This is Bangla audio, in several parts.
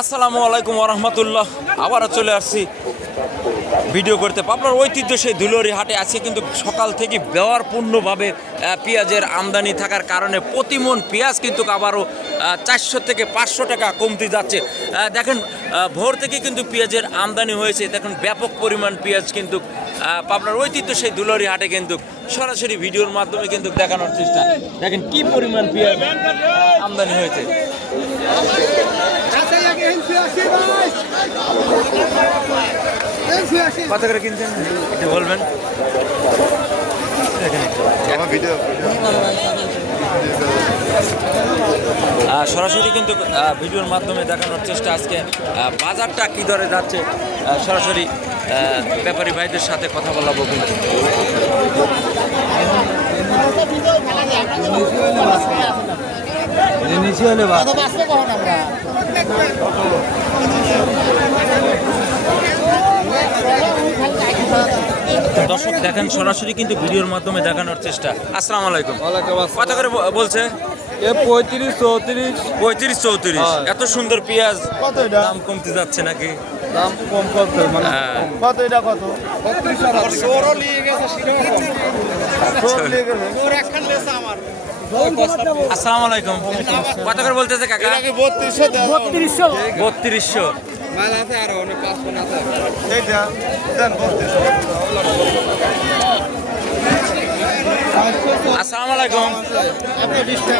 আসসালামু আলাইকুম রহমতুল্লাহ আবারও চলে আসছি ভিডিও করতে। আপনার ঐতিহ্য সেই দুলরি হাটে আছে কিন্তু সকাল থেকে ব্যবহারপূর্ণভাবে পেঁয়াজের আমদানি থাকার কারণে প্রতি মন পেঁয়াজ কিন্তু আবারও চারশো থেকে পাঁচশো টাকা কমতে যাচ্ছে। দেখেন ভোর থেকে কিন্তু পেঁয়াজের আমদানি হয়েছে। দেখুন, ব্যাপক পরিমাণ পেঁয়াজ কিন্তু আপনার ঐতিহ্য সেই দুলরি হাটে কিন্তু সরাসরি ভিডিওর মাধ্যমে কিন্তু দেখানোর চেষ্টা। দেখেন, কি পরিমাণ পেঁয়াজ আমদানি হয়েছে। কত করে কিনছেন? একটু বলবেন। আমার ভিডিও আহ, সরাসরি কিন্তু ভিডিওর মাধ্যমে দেখানোর চেষ্টা আজকে বাজারটা কি দরে যাচ্ছে সরাসরি ব্যাপারী ভাইদের সাথে কথা বলাবো কিন্তু। দর্শক দেখেন সরাসরি কিন্তু ভিডিওর মাধ্যমে দেখানোর চেষ্টা। আসসালামু আলাইকুম। কত করে বলছে? এ পঁয়ত্রিশ চৌত্রিশ। পঁয়ত্রিশ চৌত্রিশ। হ্যাঁ। এত সুন্দর পেঁয়াজ। কত এটা? দাম কমতে যাচ্ছে নাকি? দাম কম করতে মানে হ্যাঁ। কত এটা কত? নিয়ে গেছে আসসালামু আলাইকুম। কত করে বলতেছে কাকা? বত্রিশশো বত্রিশশো। আসসালামু আলাইকুম।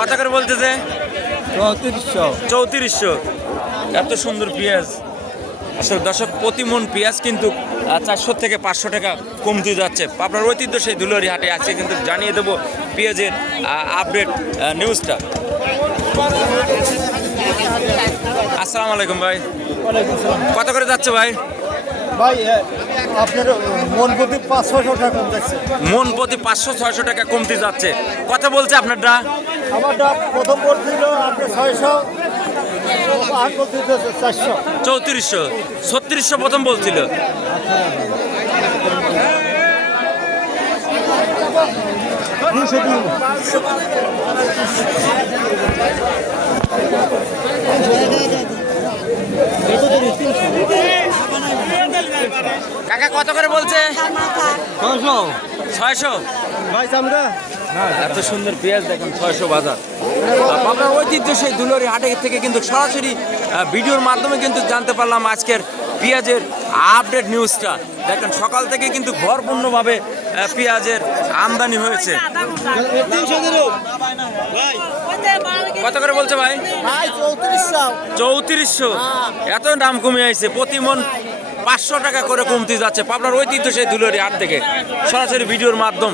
কত করে বলতেছে? চৌত্রিশশো। চৌত্রিশশো। এত সুন্দর পেঁয়াজ। আসলে দর্শক প্রতি মন পেঁয়াজ কিন্তু চারশো থেকে পাঁচশো টাকা কমতে যাচ্ছে। আপনার ঐতিহ্য সেই দুলরি হাটে আছে কিন্তু জানিয়ে দেবো পেঁয়াজের আপডেট নিউজটা আসসালামু আলাইকুম ভাই। কত করে যাচ্ছে ভাই? আপনার মন প্রতি পাঁচশো টাকা কম যাচ্ছে মন প্রতি পাঁচশো ছয়শো টাকা কমতে যাচ্ছে। কথা বলছে আপনারটা? আমারটা প্রথম পড়ছিল আপনার ছয়শো চৌত্রিশশো। ছত্রিশশো প্রথম বলছিল কাকা কত করে বলছে? ছয়শো ছয়শো। ভাই চামড়া। এত সুন্দর পেঁয়াজ দেখেন ছয়শো বাজার। আপনার ঐতিহ্য সেই দুলরি হাটে থেকে কিন্তু সরাসরি ভিডিওর মাধ্যমে কিন্তু জানতে পারলাম আজকের পেঁয়াজের আপডেট নিউজটা দেখেন সকাল থেকে কিন্তু ভরপূর্ণভাবে আহ, পেঁয়াজের আমদানি হয়েছে। কত করে বলছে ভাই? চৌত্রিশশো। এত দাম কমে আইছে প্রতি মন পাঁচশো টাকা করে কমতে যাচ্ছে। আপনার ঐতিহ্য সেই দুলরি হাট থেকে সরাসরি ভিডিওর মাধ্যম।